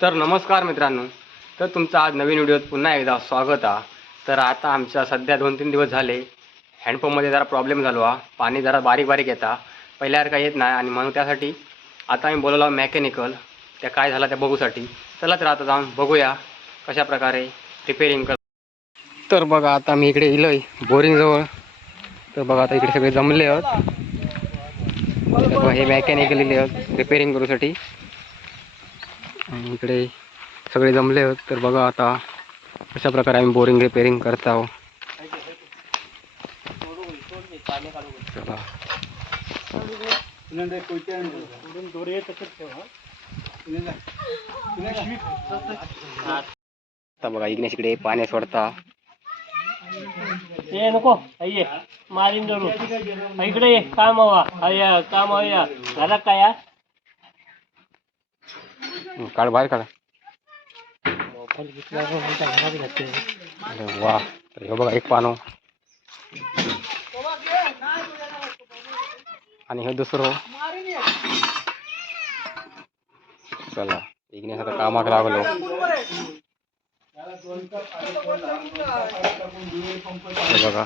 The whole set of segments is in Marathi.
तर नमस्कार मित्रांनो. तर तुमचं आज नवीन व्हिडिओत पुन्हा एकदा स्वागत आहे तर आता आमच्या सध्या दोन तीन दिवस झाले. हँडपंपमध्ये जरा प्रॉब्लेम झालो हा पाणी जरा बारीक बारीक येता पहिल्यासारखा येत नाही आणि म्हणून त्यासाठी आता आम्ही बोलवलो मेकॅनिकल त्या काय झालं त्या बघूसाठी. चला तर आता जाऊन बघूया कशा प्रकारे रिपेरिंग कर तर बघा आता मी इकडे इलोय बोरिंगजवळ तर बघा आता इकडे सगळे जमले आहोत. हे मेकॅनिकल इले आहोत रिपेरिंग करूसाठी. आणि इकडे सगळे जमले होत. तर बघा आता अशा प्रकारे आम्ही बोरिंग रिपेरिंग करत आहोत. आता बघा इग्नेश इकडे पाणी सोडता. ये नको. ये. मारीन जरूर इकडे ये. काम हवा. काम हवा. घरात काय या? काढ बाहेर काढा. अरे वा तर हे बघा एक पानो. आणि हे दुसरं चला इग्नेश आता कामाक लागलो हे बघा.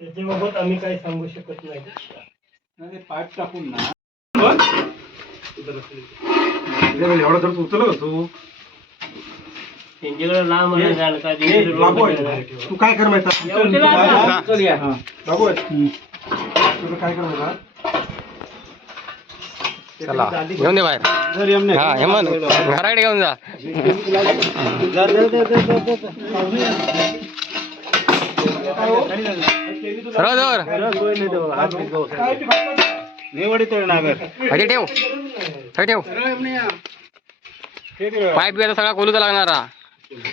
त्याच्याबाबत आम्ही काही सांगू शकत नाही. एवढा तर उचलत होतो त्यांच्याकडे लांब आहे जाणकार, ए, त्यांच्याकडे आहे. तू काय कर एवढं लांब. हा. तुला काय कर चला. घेऊन दे बाहेर. हा हेमंत घराकडे घेऊन जा. सरळ जवळ हजी ठेव. थंय ठेव. पाईप बी आता सगळा खोलूचा लागणारा.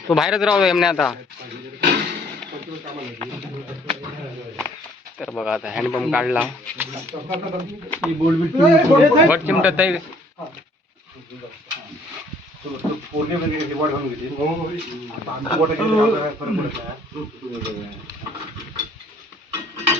तो बाहेरच राहतो एमने आता. तर बघा आता हँडपंप काढला. वट चिमटत आहे.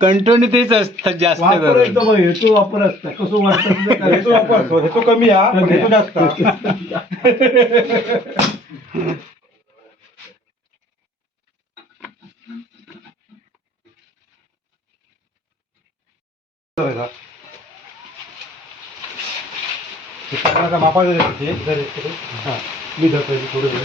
कंटिन्यू तेच असतात जास्त वापर करून. एकदम बघ, हेतू वापर असता. कसं वाटतं हेतू वापर हेतू कमी आहे पण हेतू जास्त मापा मी धरतो थोडं वेळ.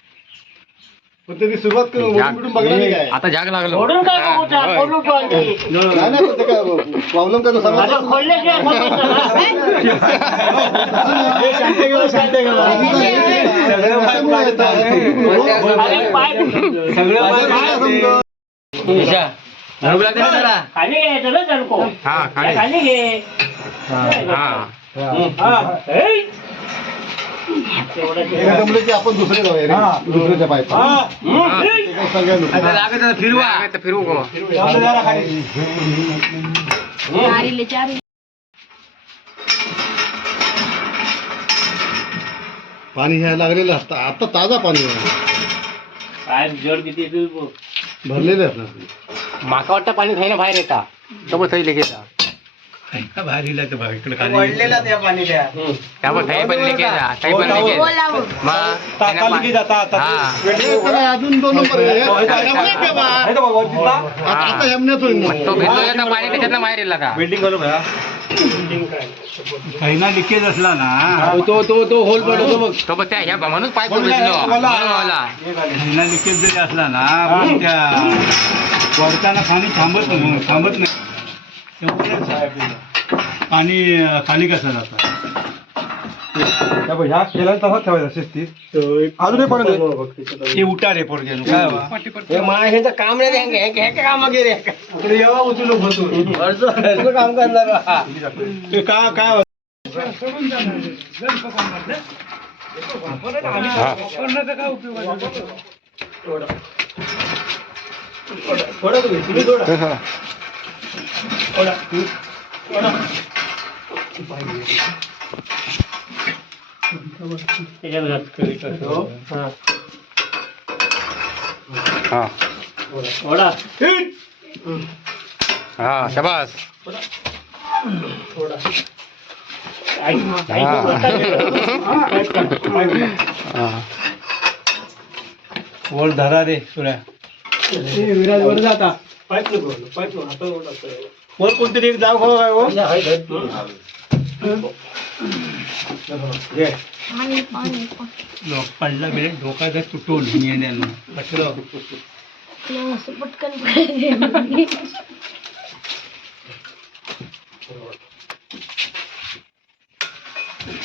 पण त्यांनी सुरुवात करून जाग- मिळून बघणार नाही काय आता जाग लागलो ओढून काय बघू त्या? होय. खोलून पाहिजे. नाही नाही पण ते काय प्रॉब्लेम काय आता खोलल्याशिवाय अरे पाय ईशा, झडूला दे ना जरा. खाली घ्यायचं ना जणको हा खाली खाली घे हा हे. हा. पाणी घ्यायला लागलेलं असतं आता ताजा पाणी आहे काय जड किती येते बघ. भरलेलं असतं माका वाटतं पाणी खाईना बाहेर येता सोबत थैली घेता त्या पण काही पण लेके जा काही पण लेके जा. मग त्यानं पा- हा. अजून दोन नंबर आहे. आता आता हेमण्यात होईल मग तो भिजलो तर पाणी त्याच्यातनं बाहेर येईल का बिल्डिंग घालू का पहिला लिकेज असला ना. तो तो तो होल पडतो बघ. तो बघ त्या ह्या म्हणून ना. मला पहिला लिकेज जरी असला ना त्या पडताना पाणी थांबत नाही थांबत नाही. अं, खाली कसं जातं? ह्या केला तसाच ठेवायचा शिस्तीत. अजूनही पडत ते उठा रे पोरगे काय बा? काम नाही हे- हे- हे काम वगैरे. येवा उचलू बसून काम करणार ते का काय करतो. हा. हा. ओढा. हा शबास. वर धरा रे सुऱ्या. विराज वर जाता. वर कोणतरी एक जाग हो. काय हो? पडला बेले डोका जर तुटून येण्यानं. कसलं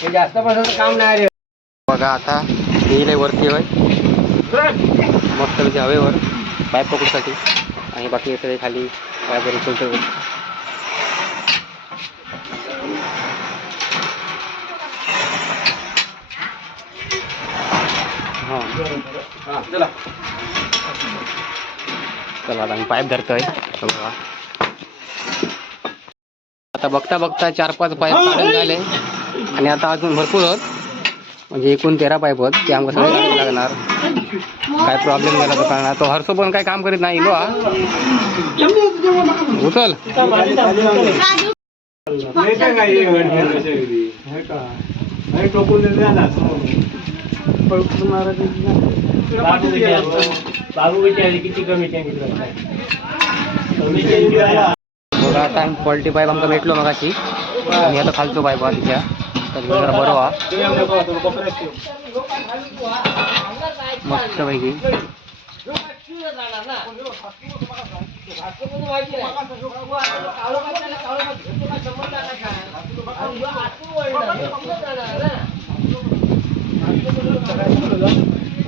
हे जास्त पैशाचं काम नाही रे. बघा आता येईल वरती होय. मस्त म्हणजे हवेवर. पाईप पकडूसाठी. आणि बाकी हे सगळे खाली वगैरे फिल्टर हां. चला. चला आता मी पाईप धरतोय. हे बघा आता बघता बघता चार पाच पाईप काढून झाले. आणि आता अजून भरपूर होत. म्हणजे एकूण तेरा पाईप होत ते आमका सगळे लागणार. काय प्रॉब्लेम झाला कळणार. तो हर्षो पण काय काम करीत नाही लो हा. उचल. टोकून किती कमी बघा आता क्वालिटी पाईप आमका भेटलो मगाशी. आणि आता खालचो पाईप हा तिच्या. तर जरा बरो हा मस्त पैकी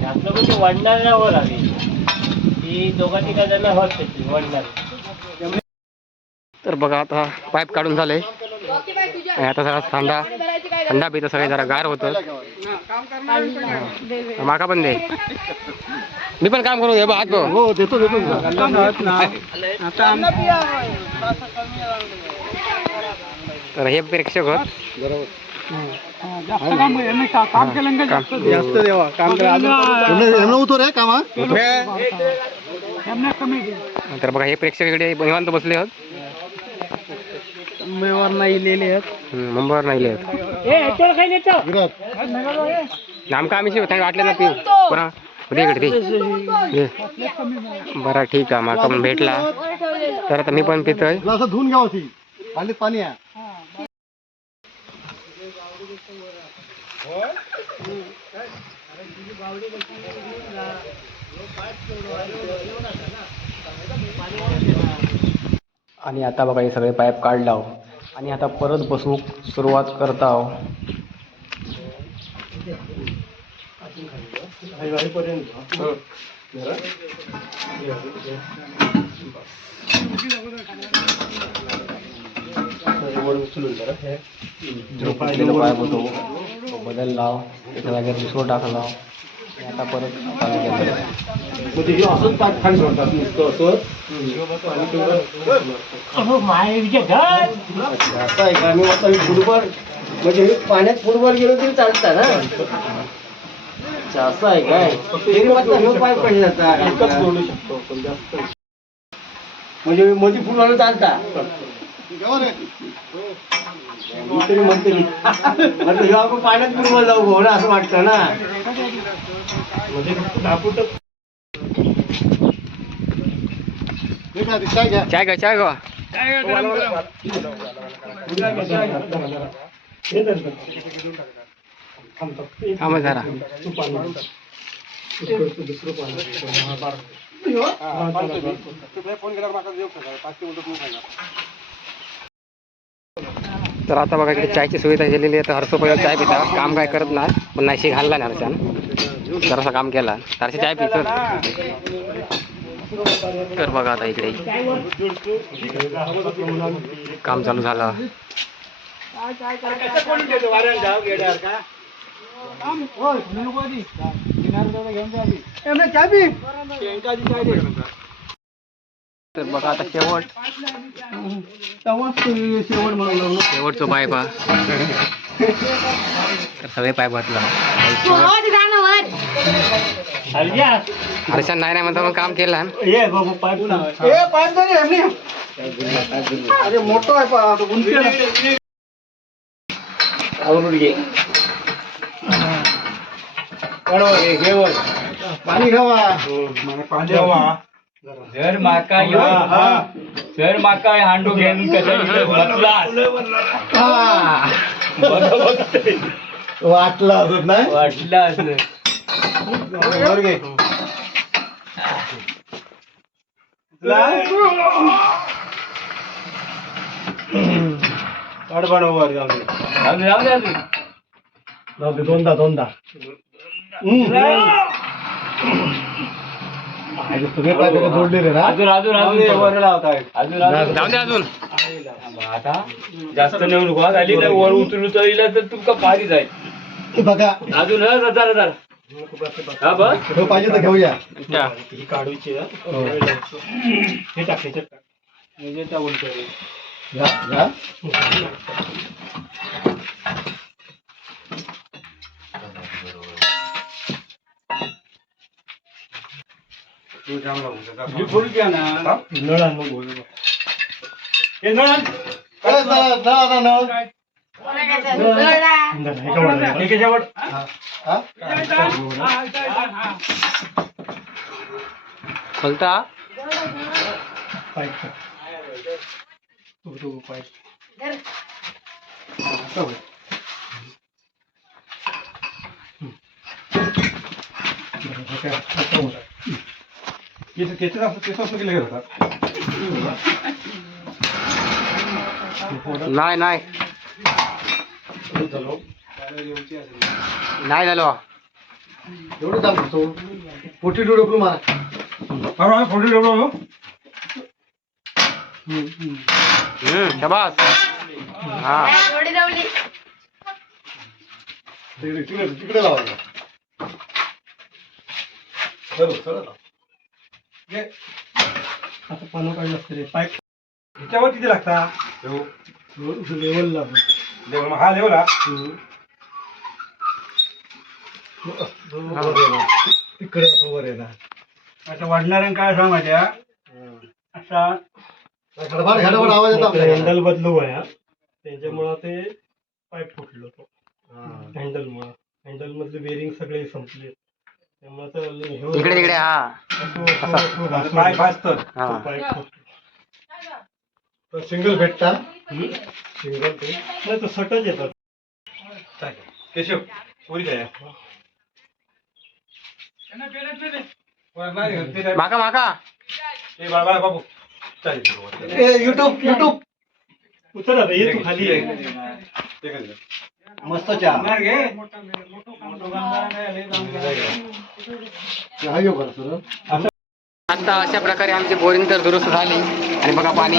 आपलं म्हणजे वडणाऱ्यावर आली. ती दोघा तिघा जण होत त्याची वडणार तर बघा आता पाईप काढून झाले. आणि आता जरा थंडा थंडा पितं सगळे जरा गार होतं माका पण दे. मी पण काम करू हे बघ हो देतो देतो. तर हे प्रेक्षक होत. जास्त देवा काम होतो रे कामा तर बघा हे प्रेक्षक इकडे निवांत बसले आहोत. नाही लिहिले हम्म, मुंबईवर नाही लिहित आमका आम्ही शिव? वाटले ना पिऊ. पुन्हा दे इकडे दे दे. बरं ठीक आहे माका पण भेटला. तर आता मी पण पितोय. असं धुवून घ्या पाणी आहे. आणि आता बघा हे सगळे पाईप काढलाव आणि आता परत बसूक सुरुवात करताव जो फुटलेला पाईप होतो तो बदलला त्याच्या जागेवर दुसरं टाकला आता परत चालू केलं. म्हणजे हे असंच पाठ खाली सोडतात नुसतं असं. अहो, मायेचे घर असं आहे का मी आता फुटबॉल म्हणजे हे पाण्यात फुटबॉल गेलो तरी चालतं ना? असं आहे काय? पाय पडला जाता म्हणजे मध्ये फुटबॉल चालता. मी तरी म्हणते. म्हटलं ह्यो आपण पाण्यात जाऊ भाऊ ना असं वाटतं ना. चाय घ्या. चाय घ्या थांबा जरा. तर आता बघा इकडे चायची सुविधा केलेली आहे. तर हर्षोपयोग चाय पिता. काम काय करत नाही पण नाहीशी घालला नाही हर्षान. जरासा काम केला. तर चाय पित तर बघा आता इकडे. काम चालू झालं. तर बघा आता शेवट. शेवटचं पाईप हा तर सगळे हलजा हर्षान नाही नाही म्हणतो मग काम केलं. ये बाबू पाईप अरे मोठं आहे पा. पाणी घ्यावा. पाणी घ्यावा जर माका जर माका हांडू घेऊन वाटलं असत नाही? वाटलं असं वर घे. काढ बनव वर जाऊ दे. जाऊ दे, जाऊ दे अजून. जाऊ दे दोनदा दोनदा. ते सगळे पाय त्याला जोडलेले ना? अजून अजून अजून वर लावताय. अजून अजून. जाऊ दे अजून. आता जास्त नेऊ नको हा. झाली नाही वर उतरू चढला तर तुमका पारी जाईल बघा. अजून हा, जरा जरा हा बस. पाहिजे तर घेऊया. ही. काढूची हा. हो. हे टाक ह्याच्यात टाक ह्याच्यात उलट रे. घ्या, घ्या. ही फुल घ्या ना नळ आण मग बोलू. ए, नळ, नळ, नळ, नळ, नळ. नळ, हे का वाढलं? एक याच्यावर. हा? खोलता पाईप टाक. तो, तो, पाईप. असं होय. हे काय, आता होतं. केस- केस असं- केस असं केलं गेलं का? नाही नाही. नाही झालो एवढं चालतं तो. मोठी डोळे उघडून मारा. हम्म शाबास. हा. तिकडे तिकडे- तिकडे लावायचं. सरळ, सरळ लाव. घे. आता पानं काढलं असतं रे. पाईप ह्याच्यावर किती लागता? लेवल लाव. लेवल हा लेवल हा तिकडे असं वर ना. आता वाढणाऱ्या काय असा आवाज येतो आपल्याला. हँडल बदलू आहे हा. त्याच्यामुळं ते पाईप फुटलं तो. हा. हँडल मुळे. हँडल मधले बेरिंग सगळे संपले. त्यामुळे. इकडे तिकडे हा. पाय भाजतं. सिंगल भेटता. सिंगल ते नाही तर सटच येतात केशव पोरी काय माका माका. युट्यूब युट्यूब उतर आता ये तू खाली. मस्त चहा. आता अशा प्रकारे आमची बोरिंग तर दुरुस्त झाली. आणि बघा पाणी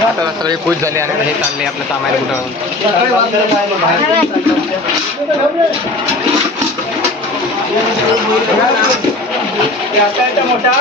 आता सगळे खुश झाले आणि हे चालले आपलं सामान कुठं हे मोठा.